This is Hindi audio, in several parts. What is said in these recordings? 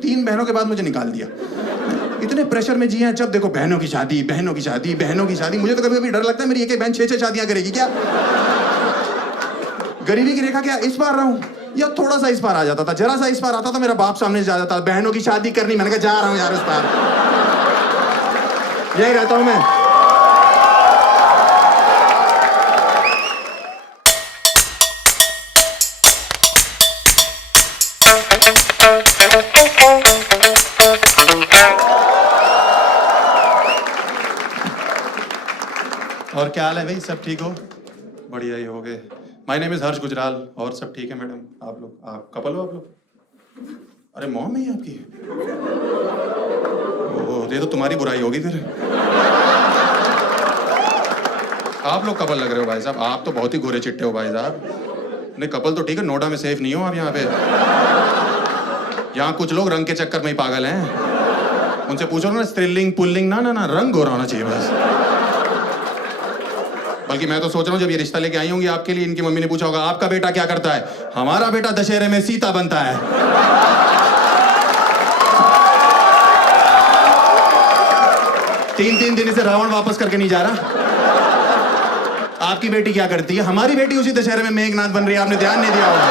3 बहनों के बाद मुझे निकाल दिया। इतने प्रेशर में जिए, जब देखो बहनों की शादी, बहनों की शादी, बहनों की शादी। मुझे तो कभी कभी डर लगता है मेरी एक एक बहन 6-6 शादियां करेगी क्या। गरीबी की रेखा क्या इस बार रहा हूं, या थोड़ा सा इस बार आ जाता था, जरा सा इस बार आता था, मेरा बाप सामने जा जाता, बहनों की शादी करनी। मैंने कहा जा रहा हूं यार उस बार, यही रहता हूं मैं। और क्या हाल है भाई, सब ठीक हो? बढ़िया ही हो गए। माय नेम इज हर्ष गुजराल। और सब ठीक है मैडम? आप लोग, आप कपल हो आप लोग? अरे मॉम है ये आपकी? ओह, ये तो तुम्हारी बुराई होगी फिर। आप लोग कपल लग रहे हो भाई साहब, आप तो बहुत ही गोरे चिट्टे हो भाई साहब। नहीं कपल तो ठीक है, नोएडा में सेफ नहीं हो आप यहाँ पे। यहाँ कुछ लोग रंग के चक्कर में ही पागल हैं। उनसे पूछो ना स्त्रीलिंग पुल्लिंग, ना ना ना, रंग गोरा होना चाहिए बस। बल्कि मैं तो सोच रहा हूँ जब ये रिश्ता लेके आई होंगी आपके लिए, इनकी मम्मी ने पूछा होगा आपका बेटा क्या करता है? हमारा बेटा दशहरे में सीता बनता है। 3-3 दिन से रावण वापस करके नहीं जा रहा। आपकी बेटी क्या करती है? हमारी बेटी उसी दशहरे में मेघनाथ बन रही है, आपने ध्यान नहीं दिया होगा।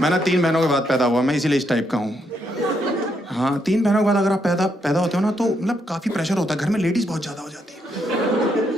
मैं ना 3 बहनों के बाद पैदा हुआ, मैं इसीलिए इस टाइप का हूँ। हाँ, 3 बहनों के बाद अगर आप पैदा होते हो ना, तो मतलब काफी प्रेशर होता है घर में, लेडीज बहुत ज्यादा हो जाती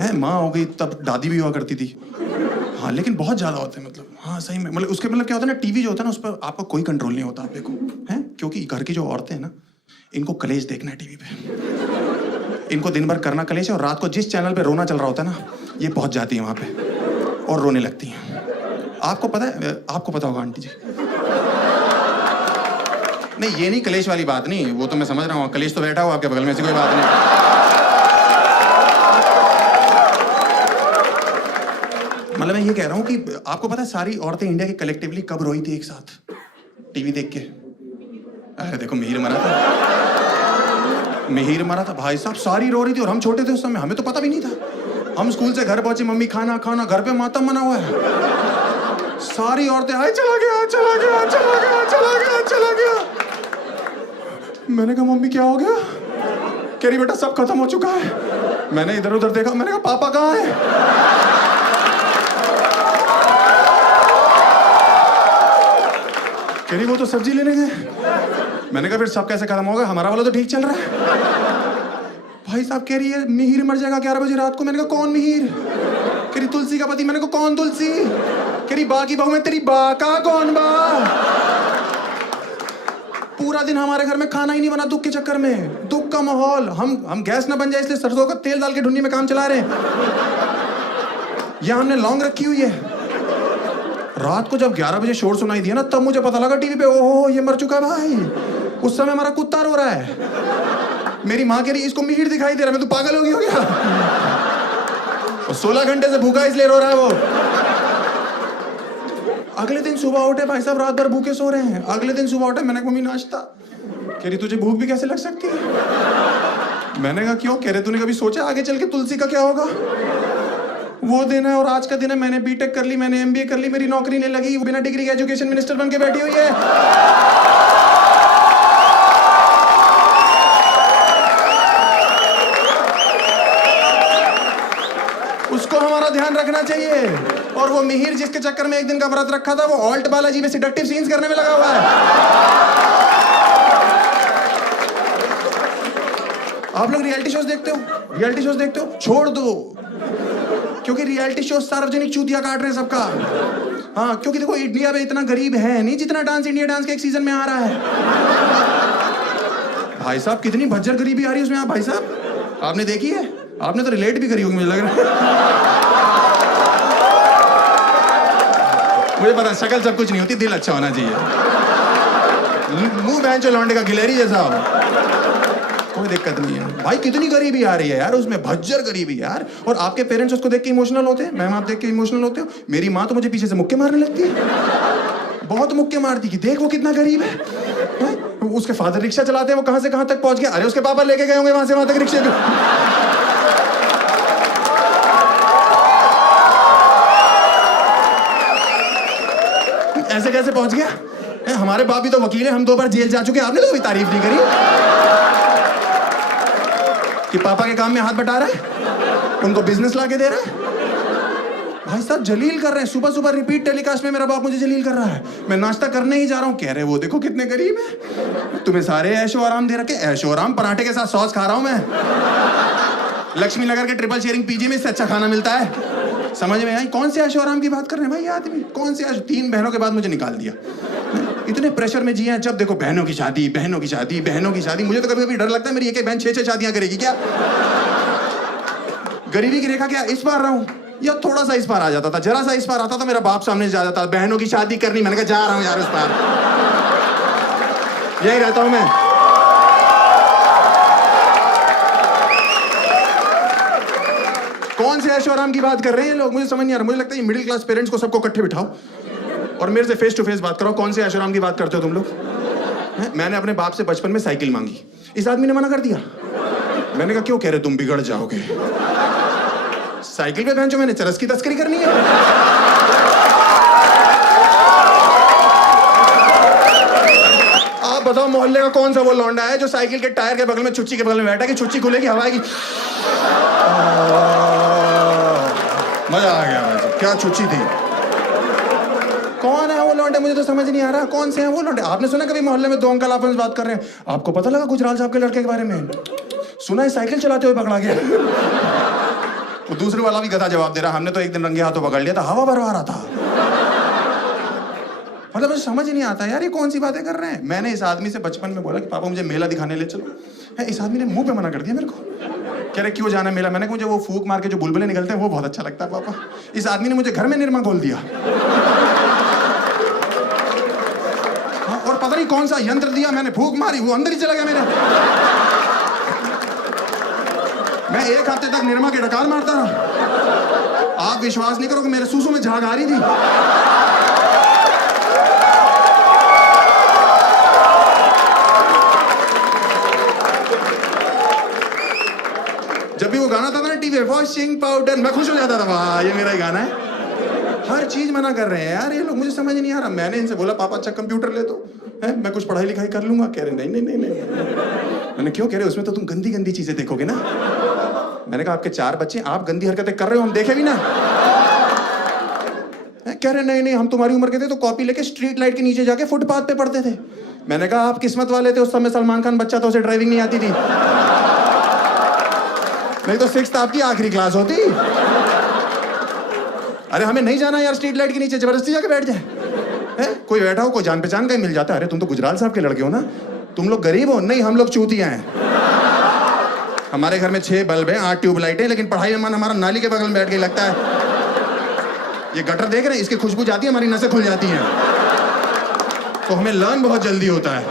है। माँ हो गई तब दादी भी हुआ करती थी। हाँ लेकिन बहुत ज्यादा होते हैं, मतलब हाँ सही में, मतलब उसके मतलब क्या होता है ना, टीवी जो होता है ना उस पर आपका कोई कंट्रोल नहीं होता। आप देखो हैं, क्योंकि घर की जो औरतें हैं ना, इनको कलेश देखना है टीवी पे। इनको दिन भर करना कलेश है, और रात को जिस चैनल पे रोना चल रहा होता है ना, ये पहुंच जाती है वहां पे और रोने लगती हैं। आपको पता है, आपको पता होगा आंटी जी। नहीं ये नहीं, कलेश वाली बात नहीं, वो तो मैं समझ रहा हूँ, कलेश तो बैठा हो आपके बगल में, ऐसी कोई बात नहीं। मतलब मैं ये कह रहा हूँ कि आपको पता है सारी औरतें इंडिया की कलेक्टिवली कब रोई थी एक साथ टीवी देख के? अरे देखो मिहिर मरा था, मिहिर मरा था भाई साहब, सारी रो रही थी और हम छोटे थे उस समय, हमें तो पता भी नहीं था। हम स्कूल से घर पहुंचे, मम्मी खाना खाना, घर पे मातम मना हुआ है। सारी औरतें हाय चला गया चला गया चला गया चला गया चला गया। मैंने कहा मम्मी क्या हो गया? कह रही बेटा सब खत्म हो चुका है। मैंने इधर उधर देखा, मैंने कहा पापा कहाँ है? कह रही वो तो सब्जी लेने गए। मैंने कहा फिर सब कैसे खत्म होगा, हमारा वाला तो ठीक चल रहा है। भाई साहब कह रही है मिहिर मर जाएगा 11 बजे रात को। मैंने कहा कौन मिहिर? कह रही तुलसी का पति। मैंने कहा कौन तुलसी? कह रही बा की बहू में तेरी बा का कौन बा? पूरा दिन हमारे घर में खाना ही नहीं बना दुख के चक्कर में, दुख का माहौल। हम गैस ना बन जाए इसलिए सरसों का तेल डाल के ढूंढी में काम चला रहे हैं। यहाँ हमने लौंग रखी हुई है। रात को जब 11 बजे शोर सुनाई दिया ना, तब मुझे पता लगा टीवी पे, ओहो ये मर चुका है भाई। उस समय हमारा कुत्ता रो रहा है। मेरी माँ कह रही इसको मिहिर दिखाई दे रहा है। मैं तो पागल हो गई हो क्या? 16 घंटे से भूखा इसलिए रो रहा है वो। अगले दिन सुबह उठे भाई साहब, रात भर भूखे सो रहे हैं। अगले दिन सुबह उठे, मैंने कहा मम्मी नाश्ता। कह रही तुझे भूख भी कैसे लग सकती है? मैंने कहा क्यों? कह रहे तूने कभी सोचा आगे चल के तुलसी का क्या होगा? वो दिन है और आज का दिन है। मैंने बीटेक कर ली, मैंने एमबीए कर ली, मेरी नौकरी नहीं लगी, बिना डिग्री के एजुकेशन मिनिस्टर बन के बैठी हुई है। उसको हमारा ध्यान रखना चाहिए। और वो मिहिर जिसके चक्कर में एक दिन का व्रत रखा था, वो ऑल्ट बालाजी में सिडक्टिव सीन्स करने में लगा हुआ है। आप लोग रियलिटी शोज देखते हो? रियलिटी शोज देखते हो? छोड़ दो, क्योंकि रियलिटी शो सार्वजनिक चूतिया काट रहे हैं सबका। हाँ क्योंकि देखो इंडिया में इतना गरीब है नहीं जितना डांस इंडिया डांस के एक सीजन में आ रहा है। भाई साहब कितनी भज्जर गरीबी आ रही है उसमें। आप भाई साहब आपने देखी है? आपने तो रिलेट भी करी होगी मुझे लग रहा है। मुझे पता शक्ल सब कुछ नहीं होती, दिल अच्छा होना चाहिए। मुंह बहन चो लौंडे का गिलहरी जैसा हो, कोई दिक्कत नहीं है भाई। कितनी गरीबी आ रही है यार उसमें, भज्जर गरीबी यार। और आपके पेरेंट्स उसको देख के इमोशनल होते हैं। मैम आप देख के इमोशनल होते हो? मेरी माँ तो मुझे पीछे से मुक्के मारने लगती है, बहुत मुक्के मारती कि देख वो कितना गरीब है। उसके फादर रिक्शा चलाते हैं, वो कहां से कहां तक पहुंच गया। अरे उसके पापा लेके गए होंगे वहां से वहां तक रिक्शे पे। ऐसे कैसे पहुंच गया? हमारे बाप भी तो वकील है, हम 2 बार जेल जा चुके, आपने तो कोई तारीफ नहीं करी कि पापा के काम में हाथ बटा रहा है, उनको बिजनेस लाके दे रहा है। भाई साहब जलील कर रहे हैं, सुबह सुबह रिपीट टेलीकास्ट में मेरा बाप मुझे जलील कर रहा है। मैं नाश्ता करने ही जा रहा हूँ, कह रहे वो देखो कितने गरीब है, तुम्हें सारे ऐशो आराम दे रखे। ऐशो आराम पराठे के साथ सॉस खा रहा हूं मैं। लक्ष्मी नगर के ट्रिपल शेयरिंग पीजी में इससे अच्छा खाना मिलता है। समझ में आई? कौन से ऐशो आराम की बात कर रहे हैं भाई ये आदमी? कौन से 3 बहनों के बाद मुझे निकाल दिया। इतने प्रेशर में जिए हैं, जब देखो बहनों की शादी, बहनों की शादी, बहनों की शादी। मुझे तो कभी कभी डर लगता है मेरी एक बहन 6-6 शादियां करेगी क्या? गरीबी की रेखा क्या इस बार रहा हूं, या थोड़ा सा इस पार आ जाता था, जरा सा इस पार आता था, मेरा बाप सामने जा जाता था, बहनों की शादी करनी। मैंने कहा जा रहा हूं यार उस पार, यही रहता हूं मैं। कौन से ऐशो आराम की बात कर रहे हैं लोग? मुझे समझ नहीं आ रहा। मुझे लगता है मिडिल क्लास पेरेंट्स को सबको इकट्ठे बिठाओ और मेरे से फेस टू फेस बात कराओ। कौन से ऐशो आराम की बात करते हो तुम लोग? मैंने अपने बाप से बचपन में साइकिल मांगी, इस आदमी ने मना कर दिया। मैंने कहा क्यों? कह रहे तुम बिगड़ जाओगे। साइकिल पे बहन जो मैंने चरस की तस्करी करनी है। आप बताओ मोहल्ले का कौन सा वो लौंडा है जो साइकिल के टायर के बगल में, छुच्ची के बगल में बैठा कि छुच्ची खुलेगी, हवा आएगी, मजा आ गया। क्या छुच्ची थी? कौन है वो लौंडे? मुझे तो समझ नहीं आ रहा कौन से हैं वो लौंडे। आपने सुना कभी मोहल्ले में 2 अंकल आपस में बात कर रहे हैं? आपको पता लगा गुजराल साहब के लड़के के बारे में? सुना है साइकिल चलाते हुए पकड़ा गया। वो दूसरे वाला भी गधा जवाब दे रहा, हमने तो एक दिन रंगे हाथों पकड़ लिया था, हवा भरवा रहा था। मतलब मुझे समझ नहीं आता यार ये कौन सी बातें कर रहे हैं। मैंने इस आदमी से बचपन में बोला कि पापा मुझे मेला दिखाने ले चलो। इस आदमी ने मुंह पे मना कर दिया मेरे को। कह रहे क्यों जाना मेला? मैंने कहा मुझे वो फूक मार के जो बुलबुले निकलते हैं वो बहुत अच्छा लगता है पापा। इस आदमी ने मुझे घर में निरमा खोल दिया। और पता नहीं कौन सा यंत्र दिया, मैंने फूक मारी, वो अंदर ही चला गया मेरे। मैं 1 हफ्ते तक निरमा के डकार मारता रहा। आप विश्वास नहीं करोगे मेरे सूसू में झाग आ रही थी। जब भी वो गाना था ना टीवी वॉशिंग पाउडर, मैं खुश हो जाता था, वाह ये मेरा ही गाना है। हर चीज मना कर रहे हैं यार ये लोग, मुझे समझ नहीं आ रहा। मैंने इनसे बोला पापा अच्छा कंप्यूटर ले दो, मैं कुछ पढ़ाई लिखाई कर लूंगा। कह रहे नहीं नहीं नहीं नहीं। मैंने क्यों? कह रहे उसमें तो तुम गंदी गंदी चीजें देखोगे ना। मैंने कहा आपके 4 बच्चे, आप गंदी हरकतें कर रहे हो, हम देखे भी ना। कह रहे नहीं नहीं हम तुम्हारी उम्र के थे तो कॉपी लेके स्ट्रीट लाइट के नीचे जाके फुटपाथ पे पढ़ते थे। मैंने कहा आप किस्मत वाले थे, उस समय सलमान खान बच्चा था, उसे ड्राइविंग नहीं आती थी, नहीं तो 6th आपकी आखिरी क्लास होती। अरे हमें नहीं जाना यार स्ट्रीट लाइट के नीचे, जबरदस्ती जाके बैठ जाए। कोई बैठा हो, कोई जान पहचान का ही मिल जाता है। अरे तुम तो गुजराल साहब के लड़के हो ना, तुम लोग गरीब हो? नहीं हम लोग चूतिया हैं। हमारे घर में 6 बल्ब हैं, 8 ट्यूबलाइट हैं, लेकिन पढ़ाई में मन हमारा नाली के बगल में बैठ के लगता है। ये गटर देख रहे हैं, इसकी खुशबू जाती है, हमारी नसें खुल जाती हैं, तो हमें लर्न बहुत जल्दी होता है।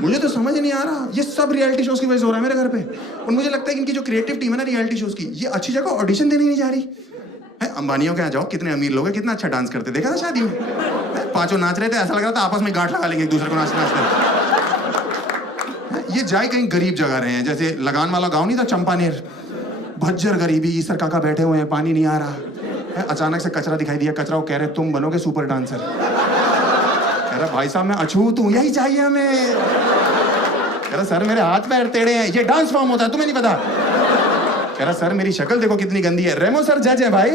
मुझे तो समझ नहीं आ रहा, ये सब रियलिटी शोज की वजह से हो रहा है मेरे घर पे। और मुझे लगता है कि इनकी जो क्रिएटिव टीम है ना रियलिटी शोज की, ये अच्छी जगह ऑडिशन देने नहीं जा रही है। अंबानियों के यहाँ जाओ, कितने अमीर लोग हैं, कितना अच्छा डांस करते, देखा था शादी में? 5 नाच रहे थे, ऐसा लग रहा था आपस में गांठ लगा लेंगे एक दूसरे को नाचते नाचते। ये जाए कहीं गरीब जगह रहे हैं, जैसे लगान वाला गाँव नहीं था चंपानेर, भज्जर गरीबी, ईसर काका बैठे हुए हैं, पानी नहीं आ रहा। अचानक से कचरा दिखाई दिया, कचरा, वो कह रहे तुम बनोगे सुपर डांसर। कह रहा भाई साहब मैं अछूत हूँ, यही चाहिए हमें। कह रहा सर मेरे हाथ पैर टेढ़े हैं, ये डांस फॉर्म होता है, तुम्हें नहीं पता? कह रहा सर मेरी शक्ल देखो कितनी गंदी है। रेमो सर जज है भाई।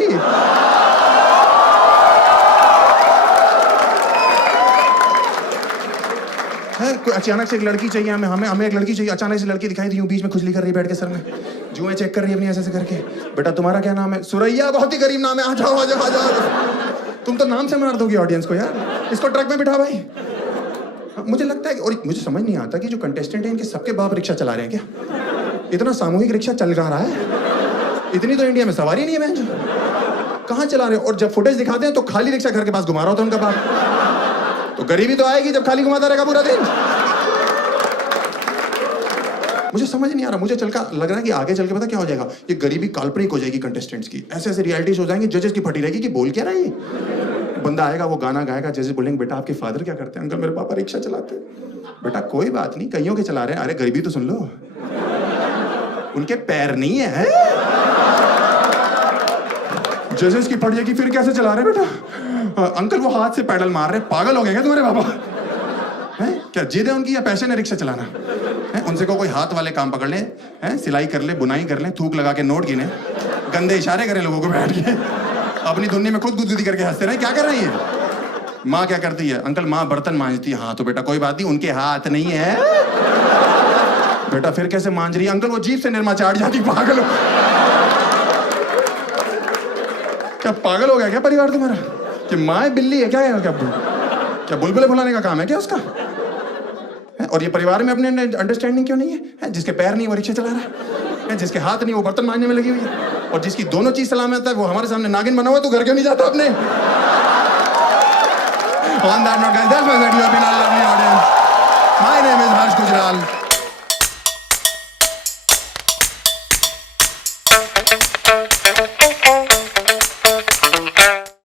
कोई अचानक से एक लड़की चाहिए हमें एक लड़की चाहिए। अचानक से लड़की दिखाई दी, यूं बीच में खुजली कर रही है बैठ के सर में, जुएं चेक कर रही है अपनी ऐसे करके। बेटा तुम्हारा क्या नाम है? सुरैया, बहुत ही गरीब नाम है, आ जाओ आ जाओ आ जाओ। तुम तो नाम से मार दोगी ऑडियंस को यार, इसको ट्रक में बिठा भाई। मुझे लगता है और मुझे समझ नहीं आता कि जो कंटेस्टेंट है इनके सबके बाप रिक्शा चला रहे हैं क्या? इतना सामूहिक रिक्शा चल रहा है, इतनी तो इंडिया में सवारी नहीं है बहन जो, कहाँ चला रहे हैं? और जब फुटेज दिखाते हैं तो खाली रिक्शा घर के पास घुमा रहा होता है उनका बाप। तो गरीबी तो आएगी जब खाली घुमाता रहेगा पूरा दिन। मुझे समझ नहीं आ रहा, मुझे लग रहा है कि आगे चल के पता क्या हो जाएगा, ये गरीबी काल्पनिक हो जाएगी कंटेस्टेंट्स की। ऐसे ऐसे रियलिटीज हो जाएंगे, जजेस की फटी रहेगी कि बोल क्या रहा है ये। बंदा आएगा, वो गाना गाएगा, जजेस बोलेंगे बेटा आपके फादर क्या करते हैं? अंकल मेरे पापा रिक्शा चलाते हैं। बेटा कोई बात नहीं, कईयों के चला रहे हैं। अरे गरीबी तो सुन लो, उनके पैर नहीं है। जजेस की फट जाएगी, फिर कैसे चला रहे बेटा? अंकल वो हाथ से पैडल मार रहे, पागल हो गए क्या तुम्हारे पापा? हैं क्या जिद है उनकी या पैशन है रिक्शा चलाना? हैं उनसे को कोई हाथ वाले काम पकड़ ले, हैं सिलाई कर ले, बुनाई कर ले, थूक लगा के नोट गिने, गंदे इशारे करें लोगों को बैठ के, अपनी धुन्नी में खुद गुदगुदी करके हंसते रहे। क्या कर रही है? माँ क्या करती है? अंकल माँ बर्तन मांजती है। हाँ तो बेटा कोई बात नहीं, उनके हाथ नहीं है। बेटा फिर कैसे मांज रही है? अंकल वो जीभ से निरमा चाट जाती। पागल हो क्या? पागल हो गया क्या परिवार तुम्हारा? कि माँ बिल्ली है क्या? क्या बुलबुले फुलाने का काम है क्या उसका? और ये परिवार में अपने अंडरस्टैंडिंग क्यों नहीं है? जिसके पैर नहीं वो रिक्शा चला रहा है, जिसके हाथ नहीं वो बर्तन मांजने में लगी हुई है, और जिसकी दोनों चीज सलामत है वो हमारे सामने नागिन बना हुआ है। तो घर क्यों नहीं जाता अपने? On that note, guys, that's my video. I've been a lovely audience. My name is Harsh Gujral.